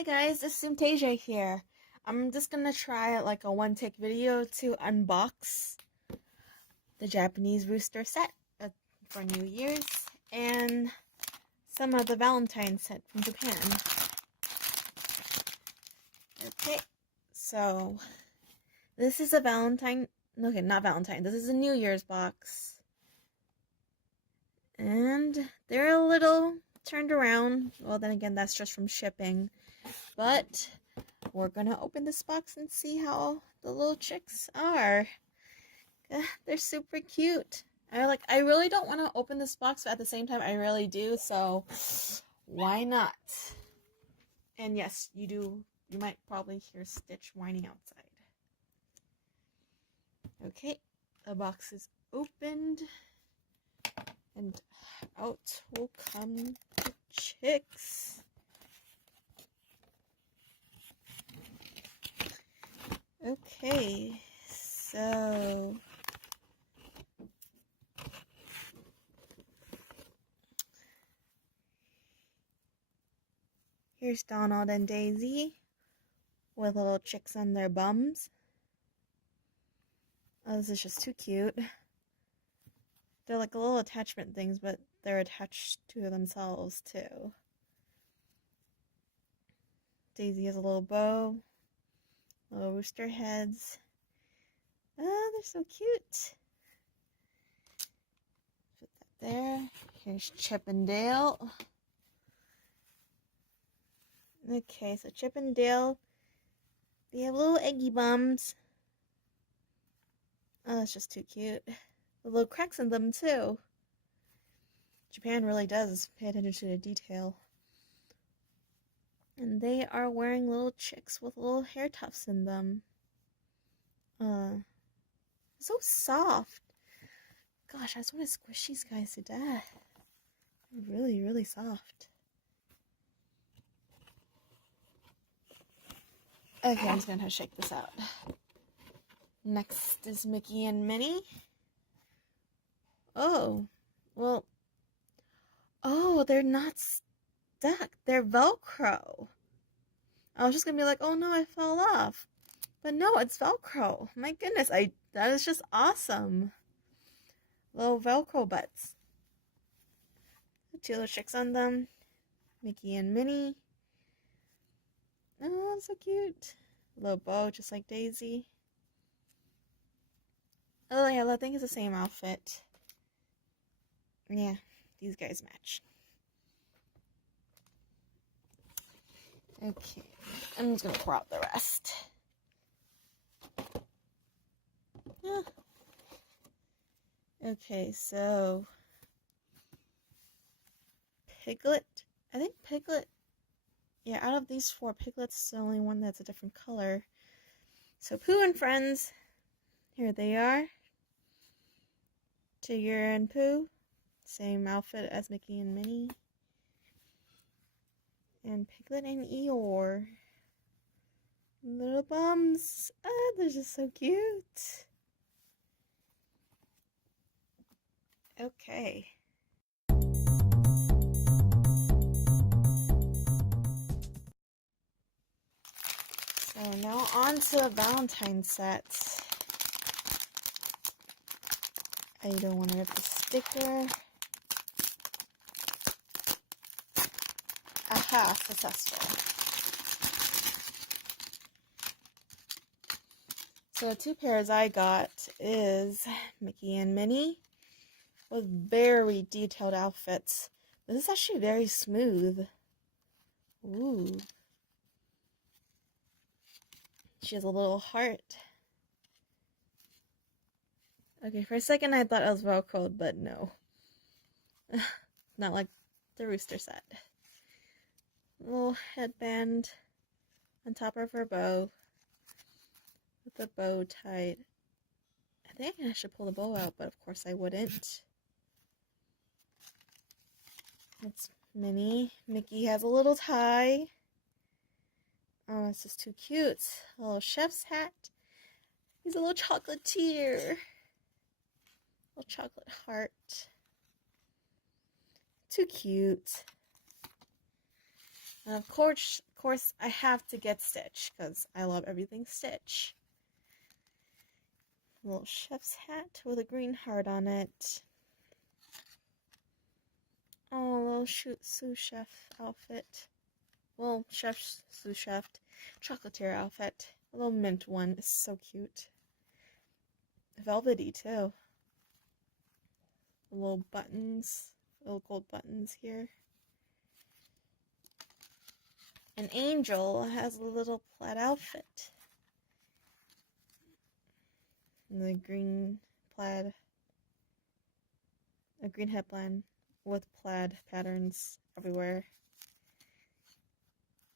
Hi guys, it's Simtasia here. I'm just gonna try like a one-take video to unbox the Japanese Rooster set for New Year's and some of the Valentine set from Japan. Okay, so this is a Valentine, okay, not Valentine, this is a New Year's box. And they're a little turned around. Well, then again, that's just from shipping. But we're gonna open this box and see how the little chicks are. They're super cute. I really don't want to open this box, but at the same time I really do, so why not? And yes, you might probably hear Stitch whining outside. Okay, the box is opened and out will come the chicks. Okay, so here's Donald and Daisy with little chicks on their bums. Oh, this is just too cute. They're like little attachment things, but they're attached to themselves too. Daisy has a little bow, little rooster heads. Oh, they're so cute. Put that there. Here's Chip and Dale. Okay, so Chip and Dale, they have little eggy bums. Oh, that's just too cute. The little cracks in them too. Japan really does pay attention to the detail. And they are wearing little chicks with little hair tufts in them. So soft. Gosh, I just want to squish these guys to death. They're really, really soft. Okay, I'm just gonna shake this out. Next is Mickey and Minnie. Oh, well. Oh, they're not stuck. They're Velcro. I was just gonna be like, oh no, I fell off. But no, it's Velcro. My goodness, that is just awesome. Little Velcro butts. Two little chicks on them. Mickey and Minnie. Oh, so cute. Little bow, just like Daisy. Oh yeah, I think it's the same outfit. Yeah, these guys match. Okay, I'm just gonna pour out the rest. Yeah. Okay, so Piglet. I think Piglet, yeah, out of these four, Piglet's the only one that's a different color. So Pooh and Friends, here they are. Tigger and Pooh, same outfit as Mickey and Minnie. And Piglet and Eeyore. Little bums. Ah, they're just so cute. Okay. So now on to the Valentine set. I don't want to rip the sticker. Aha, successful. So the two pairs I got is Mickey and Minnie with very detailed outfits. This is actually very smooth. Ooh. She has a little heart. Okay, for a second I thought it was Velcro, but no. Not like the Rooster set. Little headband on top of her bow. With the bow tied. I think I should pull the bow out, but of course I wouldn't. It's Minnie. Mickey has a little tie. Oh, this is too cute. A little chef's hat. He's a little chocolatier. Little chocolate heart. Too cute. And of course, course, I have to get Stitch because I love everything Stitch. A little chef's hat with a green heart on it. Oh, a little sous chef outfit. Little chef's sous chef chocolatier outfit. A little mint one. It's so cute. Velvety too. Little buttons. Little gold buttons here. An angel has a little plaid outfit. And the green plaid. A green headband with plaid patterns everywhere.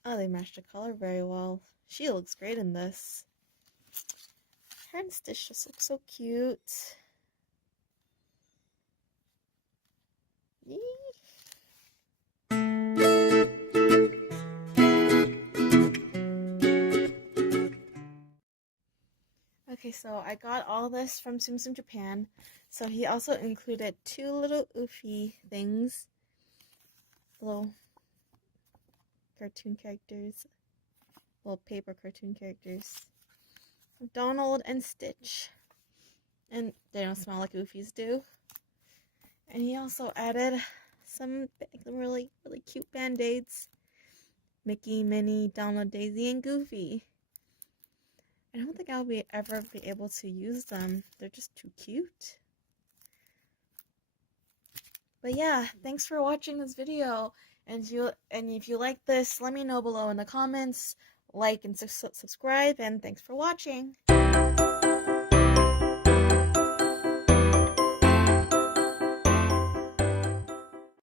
Oh, they matched the color very well. She looks great in this. Her and Stitch just look so cute. Yee. Okay, so I got all this from Tsum Tsum Japan. So he also included 2 little oofy things. Little cartoon characters. Little paper cartoon characters. Donald and Stitch. And they don't smell like Oofies do. And he also added some really cute band-aids. Mickey, Minnie, Donald, Daisy, and Goofy. I don't think I'll ever be able to use them. They're just too cute. But yeah, thanks for watching this video. And if you like this, let me know below in the comments. Like and subscribe, and thanks for watching.